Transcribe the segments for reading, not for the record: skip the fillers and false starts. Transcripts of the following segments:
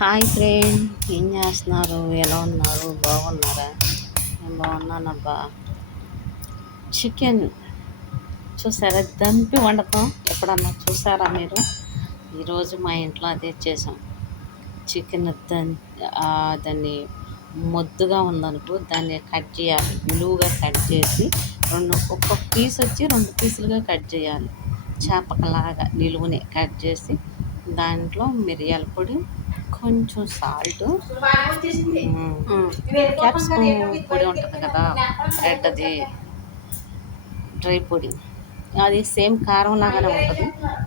Hi friend, ఏం చేస్తున్నారు? ఎలా ఉన్నారు? బాగున్నారా? నేను బాగున్నానబ్బా. చికెన్ చూసారా? దంపి వండతాం ఎప్పుడన్నా చూసారా మీరు? ఈరోజు మా ఇంట్లో అదే చేసాం. చికెన్ దాన్ని మొద్దుగా ఉందనుకో, దాన్ని కట్ చేయాలి. నిలువుగా కట్ చేసి ఒక్కొక్క పీస్ వచ్చి 2 పీసులుగా కట్ చేయాలి. చేపకలాగా నిలువునే కట్ చేసి దాంట్లో మిరియాల పొడి, కొంచెం సాల్ట్, క్యాప్సికం పొడి ఉంటుంది కదా, రెడ్ అది డ్రై పొడి, అది సేమ్ కారం లాగానే ఉంటుంది.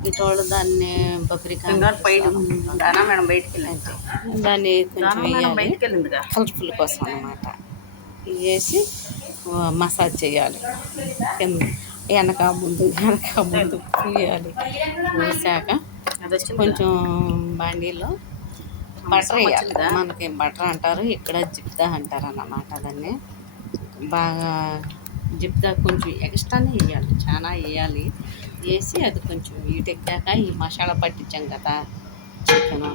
ఇటోళ్ళు దాన్ని పప్రికా దాన్ని కొంచెం వేయాలి, కలర్ఫుల్ కోసం అన్నమాట. వేసి మసాజ్ చేయాలి. వెనక ముందు పూయాలి. పూసాక కొంచెం బాండీలో బటర్ వేయాలి. మనకి బటర్ అంటారు, ఇక్కడ జిబ్దా అంటారు అన్నమాట. దాన్ని బాగా జిబ్దా కొంచెం ఎక్స్ట్రానే వేయాలి, చాలా వేయాలి. వేసి అది కొంచెం వీటెక్కాక ఈ మసాలా పట్టించాం కదా చికెన్,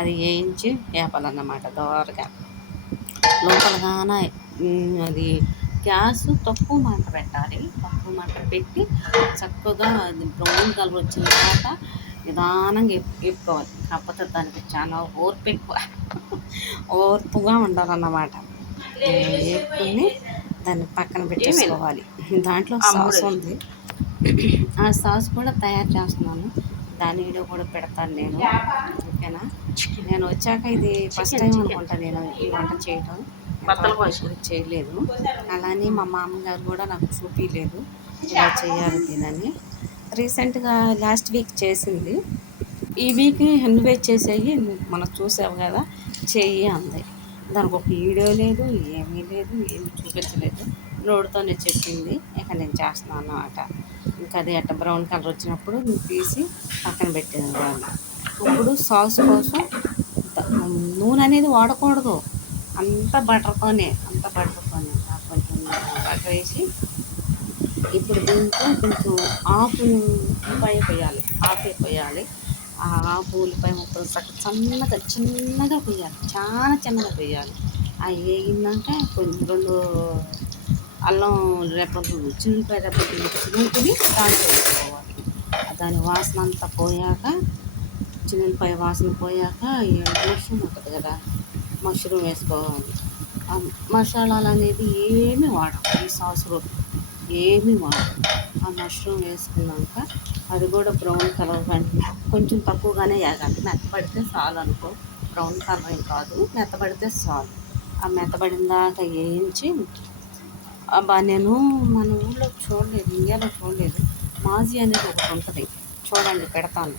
అది వేయించి వేపాలన్నమాట దోరగా. లోపలగాన అది గ్యాస్ తక్కువ మంట పెట్టాలి. తక్కువ మంట పెట్టి చక్కగా అది బ్రౌన్ కలర్ వచ్చిన తర్వాత నిదానంగా వేపుకోవాలి. కాకపోతే దానికి చాలా ఓర్పుగా ఉండాలన్నమాట. వేపుకొని దాన్ని పక్కన పెట్టేసుకోవాలి. దాంట్లో సాస్ ఉంది, ఆ సాస్ కూడా తయారు చేస్తున్నాను. దాని వీడియో కూడా పెడతాను నేను, ఓకేనా? నేను వచ్చాక ఇది ఫస్ట్ టైం అనుకుంటా నేను ఈ వంట చేయడం. ఎప్పుడు చేయలేదు. అలానే మా మామగారు కూడా నాకు చూపించలేదు ఇలా చేయాలి తినని. రీసెంట్గా లాస్ట్ వీక్ చేసింది. ఈ వీక్ నువ్వే చేసేయి, మనం చూసావు కదా చెయ్యి అంది. దానికి ఒక వీడియో లేదు, ఏమీ లేదు, ఏమీ చూపించలేదు. నోటితోనే చెప్పింది. ఇక నేను చేస్తున్నాను అన్నమాట. ఇంకా అది అట్ట బ్రౌన్ కలర్ వచ్చినప్పుడు తీసి పక్కన పెట్టేది వాళ్ళు. ఇప్పుడు సాస్ కోసం నూనె అనేది వాడకూడదు, అంత బటర్తోనే కొంచెం బటర్ వేసి ఇప్పుడు దీంట్లో కొంచెం ఆపు ఉల్లిపాయ పోయాలి. ఆ ఆపు ఉల్లిపాయ ముక్కలు చిన్నగా పోయాలి, చాలా చిన్నగా పోయాలి. అవి వేగిందాక కొంచెం 2 అల్లం రెబ్బలు, చిన్నపాయ రెబ్బలు చినుకుని దాంట్లో వేసుకోవాలి. దాని వాసన అంతా పోయాక, చిన్నపాయ వాసన పోయాక మష్రూమ్ ఉంటుంది కదా, మష్రూమ్ వేసుకోవాలి. మసాలాలు అనేది ఏమీ వాడం, ఈ సాసులో ఏమీ వాడం. ఆ మష్రూమ్ వేసుకున్నాక అది కూడా బ్రౌన్ కలర్ కానీ కొంచెం తక్కువగానే వేగాలి. మెత్తబడితే చాలు అనుకో, బ్రౌన్ కలర్ ఏం కాదు, మెత్తబడితే చాలు. ఆ మెత్తబడిన దాకా వేయించి నేను మన ఊళ్ళో చూడలేదు, ఇండియాలో చూడలేదు, మాజీ అనేది ఒకటి ఉంటుంది, చూడండి పెడతాను.